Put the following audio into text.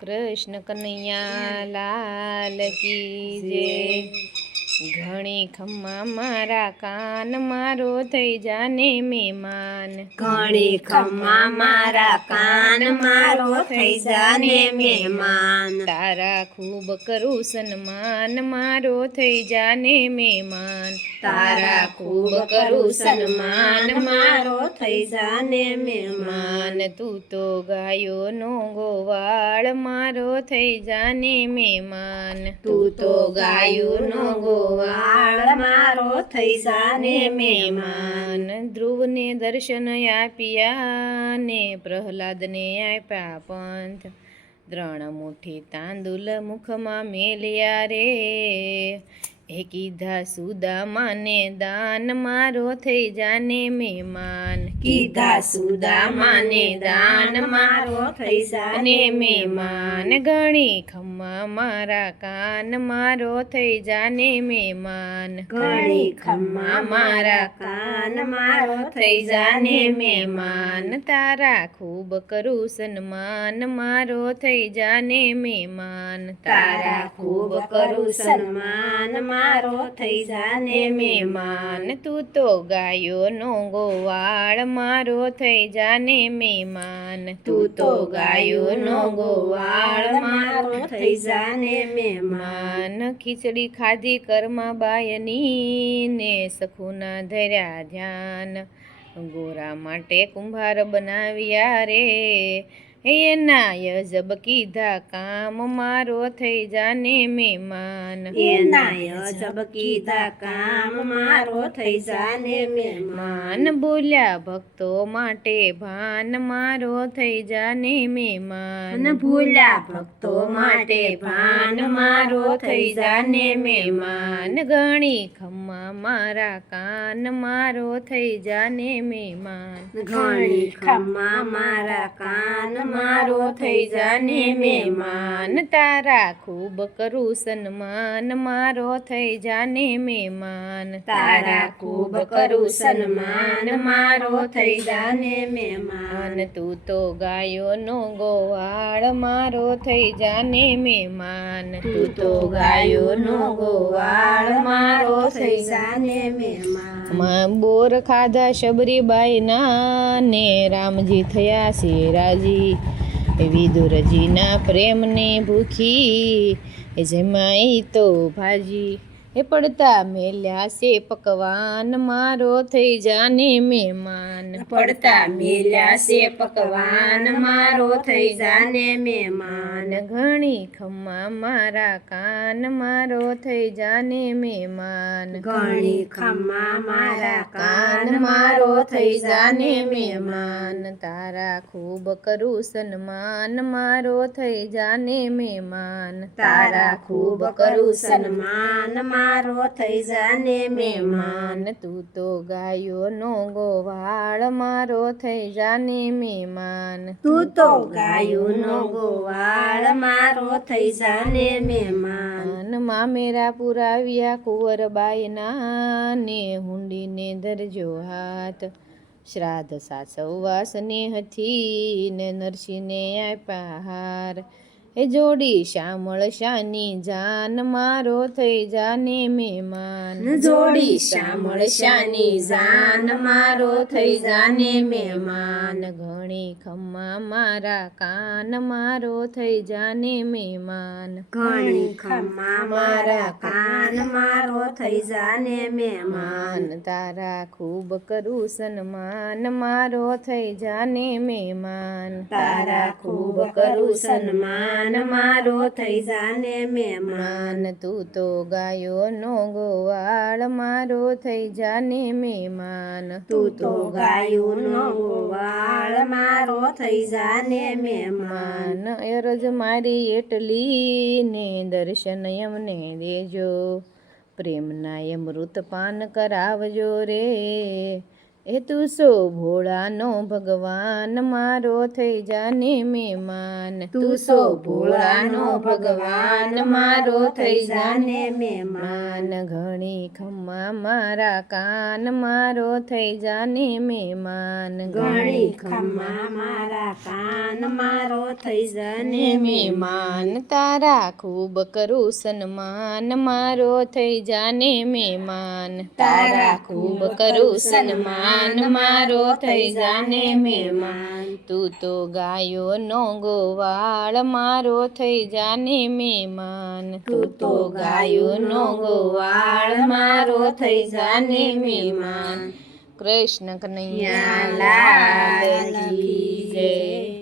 કૃષ્ણ કનૈયા લાલ કી જય। ઘણી ખમ્મા મારા કાન મારો થઈ જાને મહેમાન। ઘણી ખમ્મા મારા કાન મારો થઈ જાને મહેમાન। તારા ખૂબ કરું સન્માન મારો થઈ જાને મહેમાન। તારા ખૂબ કરું સન્માન મારો થઈ જાને મહેમાન। તું તો ગાયો નો ગોવાળ મારો થઈ જાને મહેમાન। તું તો ગાયું નો ગોવાળ મારો થઈ જાને મહેમાન। ધ્રુવને દર્શન આપ્યા ને પ્રહલાદને આપ્યા પંથ। 3 મુઠ્ઠી તાંદુલ મુખમાં મેલ્યા રે। એ કીધા સુદામાને દાન મારો થઈ જાને મહેમાન। કીધા સુદામાને દાન મારો થઈ જાને મહેમાન। ઘણી ખમ્મા મારા કાન મારો થઈ જાને મહેમાન। ઘણી ખમ્મા મારા કાન મારો થઈ જાને મહેમાન। તારા ખૂબ કરું સન્માન મારો થઈ જાને મહેમાન। તારા ખૂબ કરું સન્માન મારો થઈ જાને મહેમાન। તું તો ગાયો નો ગોવાળ મારો થઈ જાને મહેમાન। તું તો ગાયો નો ગોવાળ મારો થઈ જાને મહેમાન। ખીચડી ખાધી કર્માબાયની ને સખુના ધર્યા ધ્યાન। ગોરા માટે કુંભાર બનાવ્યા રે। એના યજબ કીધા કામ મારો થઈ જાને મહેમાન। એના યજબ કીધા કામ મારો થઈ જાને મહેમાન। બોલ્યા ભક્તો માટે ભાન મારો થઈ જાને મહેમાન। ભૂલ્યા ભક્તો માટે ભાન મારો થઈ જાને મહેમાન। ઘણી ખમ્મા મારા કાન મારો થઈ જાને મહેમાન। ઘણી ખમ્મા મારા કાન મારો થઈ જાને મહેમાન। તારા ખૂબ કરું સન્માન મારો થઈ જાને મહેમાન। તારા ખૂબ કરું સન્માન મારો થઈ જાને મહેમાન। તું તો ગાયો નો ગોવાળ મારો થઈ જાને મહેમાન। તું તો ગાયો નો ગોવાળ મારો થઈ જાને મહેમાન। બોર ખાધા શબરીબાઈના ને રામજી થયા છે રાજી। વિદુરજીના પ્રેમને ભૂખી જમાઈ તો ભાજી। એ પડતા મેલ્યા છે પકવાન મારો થઈ જાને મહેમાન। પડતા મેલ્યા છે પકવાન મારો થઈ જાને મહેમાન। ઘણી ખમ્મા મારા કાન મારો થઈ જાને મહેમાન। ઘણી ખમ્મા મારા કાન મારો થઈ જાને મહેમાન। તારા ખૂબ કરું સન્માન મારો થઈ જાને મહેમાન। તારા ખૂબ કરું સન્માન મારો થઈ જાને મહેમાન। તું તો ગાયો નો ગોવાળ મારો થઈ જાને મહેમાન। તું તો ગાયું નો ગોવાળ મારો થઈ જાને મહેમાન। મામેરા પુરાવ્યા કુંવરબાઈના ને હુંડીને ધરજો હાથ। શ્રાદ્ધ સાસવવા સ્નેહથી ને નરસિંહને આપ્યા હાર। એ જોડી શામળ શાની જાન મારો થઈ જાને મહેમાન। જોડી શામળ શાની જાન મારો થઈ જાને મહેમાન। ઘણી ખમ્મા મારા કાન મારો થઈ જાને મહેમાન। ઘણી ખમ્મા મારા કાન મારો થઈ જાને મહેમાન। તારા ખૂબ કરું સન્માન મારો થઈ જાને મહેમાન। તારા ખૂબ કરું સન્માન મારો થઈ જાને મહેમાન। તું તો ગાયો નો ગોવાળ મારો થઈ જાને મહેમાન। તું તો ગાયું નો ગોવાળ મારો થઈ જાને મહેમાન। અરજ મારી એટલી ને દર્શન એમને દેજો। પ્રેમના અમૃત પાન કરાવજો રે। એ તું સો ભોળાનો ભગવાન મારો થઈ જાને મહેમાન તું સો ભોળાનો ભગવાન મારો થઈ જાને મહેમાન માન ઘણી ખમ્મા મારા કાન મારો થઈ જાને મહેમાન ઘણી ખમ્મા મારા કાન મારો થઈ જાને મહેમાન તારા ખૂબ કરું સન્માન મારો થઈ જાને મહેમાન તારા ખૂબ કરું સન્માન મારો થઈ જાને મહેમાન તું તો ગાયોનો ગોવાળ મારો થઈ જાને મહેમાન તું તો ગાયોનો ગોવાળ મારો થઈ જાને મહેમાન કૃષ્ણ કનૈયા લાલ લાલ કી જય.